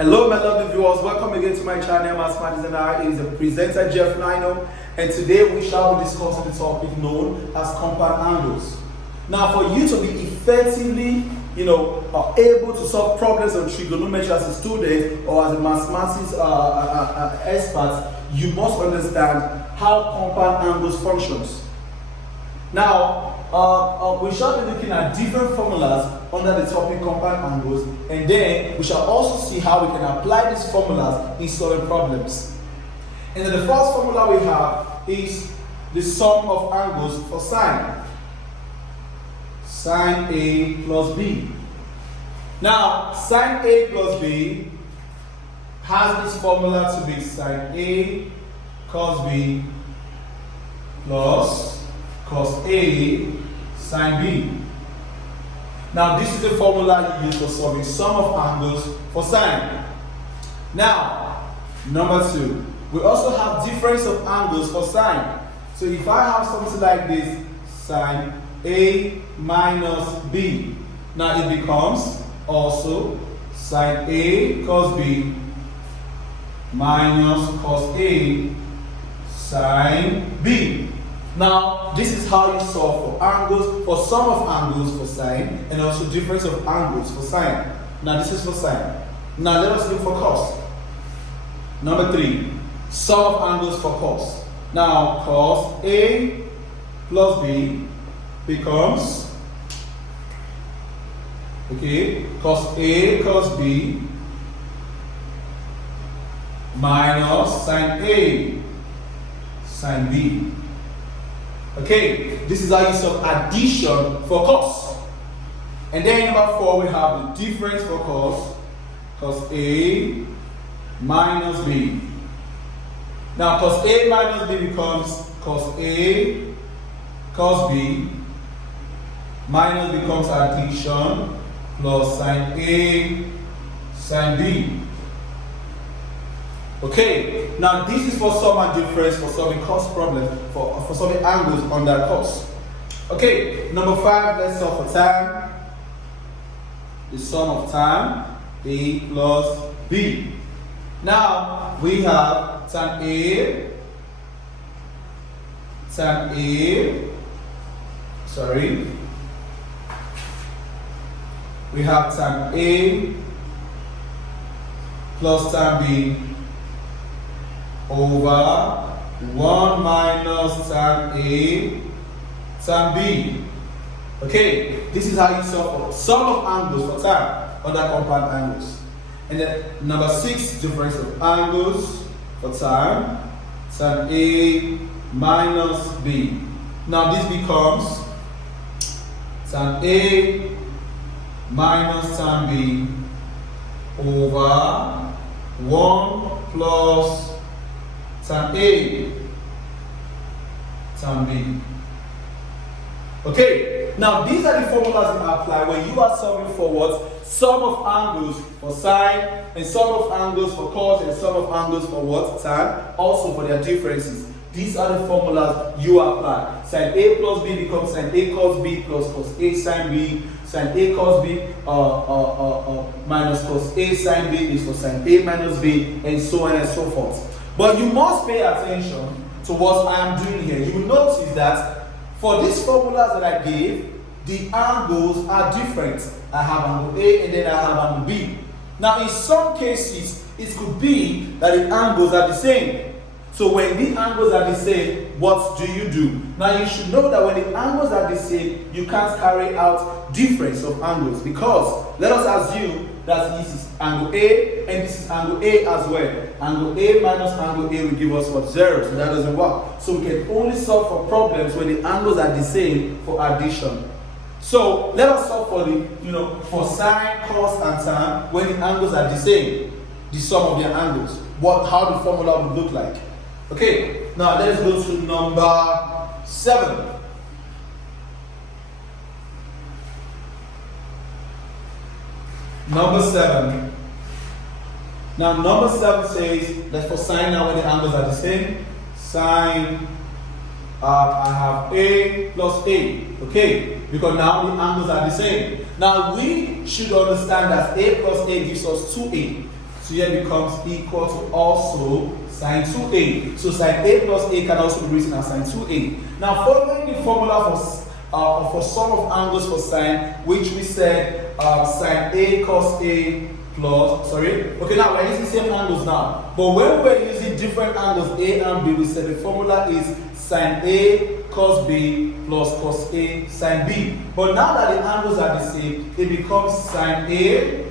Hello my lovely viewers, welcome again to my channel. Mathematics and I is the presenter Jeff Lino, and today we shall be discussing the topic known as compound angles. Now for you to be effectively able to solve problems on trigonometry as a student or as a mathematics expert, you must understand how compound angles functions. Now we shall be looking at different formulas under the topic compound angles, and then we shall also see how we can apply these formulas in solving problems. And then the first formula we have is the sum of angles for sine. Sine A plus B. Now sine A plus B has this formula to be sine A cos B plus cos A sine B. Now this is the formula you use for solving sum of angles for sine. Now, number 2, we also have difference of angles for sine. So if I have something like this, sine A minus B, now it becomes also sine A cos B minus cos A sine B. Now, this is how you solve for angles, for sum of angles for sine, and also difference of angles for sine. Now, this is for sine. Now, let us look for cos. Number 3, sum of angles for cos. Now, cos A plus B becomes, cos A cos B minus sine A sine B. Okay, this is how you solve addition for cos. And then number 4, we have the difference for cos. Cos A minus B. Now cos A minus B becomes cos A cos B minus becomes addition plus sine A sine B. Okay, now this is for sum and difference for solving cos problems, for solving angles under cos. Okay, number 5, let's solve for tan. The sum of tan A plus B. Now we have tan A, we have tan A plus tan B over 1 minus tan A tan B. Okay, this is how you solve for sum of angles for tan under compound angles. And then number 6, difference of angles for tan A minus B. Now this becomes tan A minus tan B over 1 plus tan A tan B. Okay, now these are the formulas you apply when you are solving for what? Sum of angles for sine, and sum of angles for cos, and sum of angles for what? Tan, also for their differences. These are the formulas you apply. Sine A plus B becomes sine A cos B plus cos A sine B. Sine A cos B minus cos A sine B is for sine A minus B, and so on and so forth. But you must pay attention to what I am doing here. You will notice that for these formulas that I gave, the angles are different. I have angle A and then I have angle B. Now in some cases, it could be that the angles are the same. So when the angles are the same, what do? Now you should know that when the angles are the same, you can't carry out difference of angles, because let us assume that this is angle A and this is angle A as well. Angle A minus angle A will give us what? 0, so that doesn't work. So we can only solve for problems when the angles are the same for addition. So let us solve for the for sine, cos, and tan when the angles are the same, the sum of their angles. How the formula would look like. Okay, now let's go to number 7. Number 7. Now number 7 says that for sine, now when the angles are the same, sine I have A plus A, okay, because now the angles are the same. Now we should understand that A plus A gives us 2A. So here it becomes equal to also sine 2a. So sine a plus a can also be written as sine 2a. Now following the formula for sum of angles for sine, which we said sine a cos a plus, okay, now we're using same angles now. But when we were using different angles A and B, we said the formula is sine A cos B plus cos A sine B. But now that the angles are the same, it becomes sine A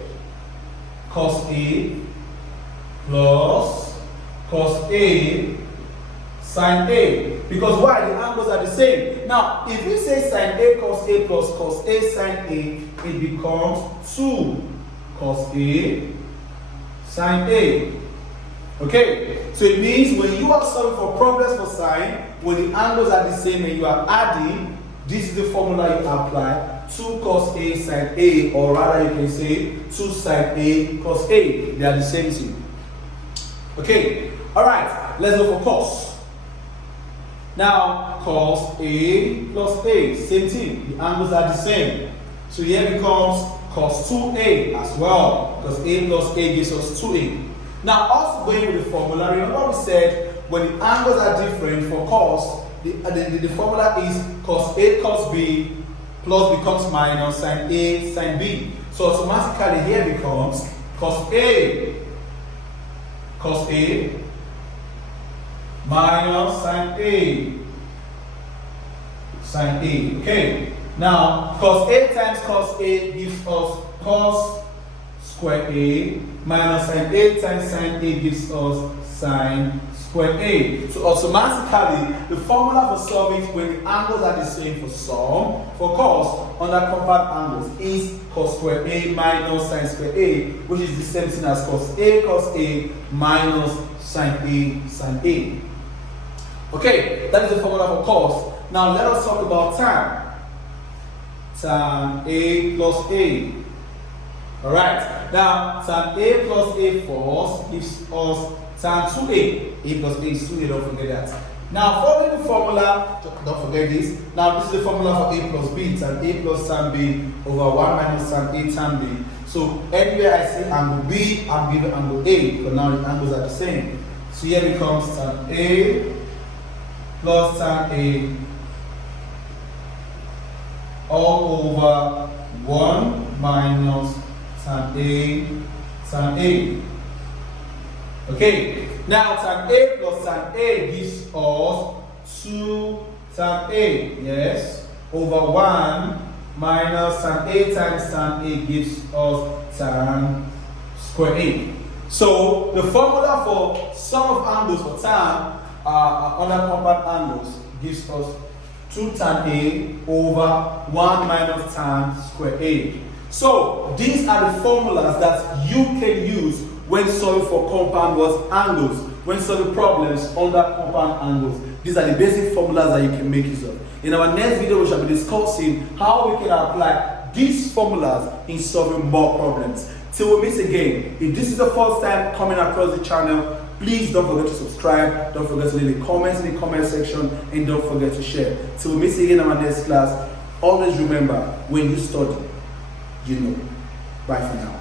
cos A plus cos A sine A. Because why? The angles are the same. Now, if we say sine A cos A plus cos A sine A, it becomes 2 cos A sine A. Okay, so it means when you are solving for problems for sine, when the angles are the same and you are adding, this is the formula you apply: 2 cos A sine A, or rather you can say 2 sine A cos A. They are the same thing. Okay, alright, let's go for cos. Now, cos A plus A, same thing. The angles are the same. So here becomes cos 2a as well, because a plus a gives us 2a. Now, also going with the formula, remember we said when the angles are different for cos, the formula is cos a cos b plus becomes minus sine a sine b. So automatically here becomes cos a minus sine a sine a. Okay. Now, cos A times cos A gives us cos square A, minus sine A times sine A gives us sine square A. So automatically, the formula for solving when the angles are the same for sum, for cos, under compound angles, is cos square A minus sine square A, which is the same thing as cos A minus sine A sine A. Okay, that is the formula for cos. Now let us talk about tan. Tan A plus A. Alright, now tan A plus A first gives us tan 2A. A plus A is 2A, don't forget that. Now following the formula, don't forget this. Now this is the formula for A plus B. Tan A plus tan B over 1 minus tan A tan B. So anywhere I see angle B, I'm given angle A, because now the angles are the same. So here becomes tan A plus tan A all over 1 minus tan A. Okay, now tan A plus tan A gives us 2 tan A, yes, over 1 minus tan A times tan A gives us tan square A. So the formula for sum of angles for tan under compound angles gives us 2 tan A over 1 minus tan square A. So these are the formulas that you can use when solving for compound angles, when solving problems under compound angles. These are the basic formulas that you can make use of. In our next video, we shall be discussing how we can apply these formulas in solving more problems. Till we meet again, if this is the first time coming across the channel, please don't forget to subscribe, don't forget to leave a comment in the comment section, and don't forget to share. Till we meet again in our next class, always remember, when you study, you know. Bye for now.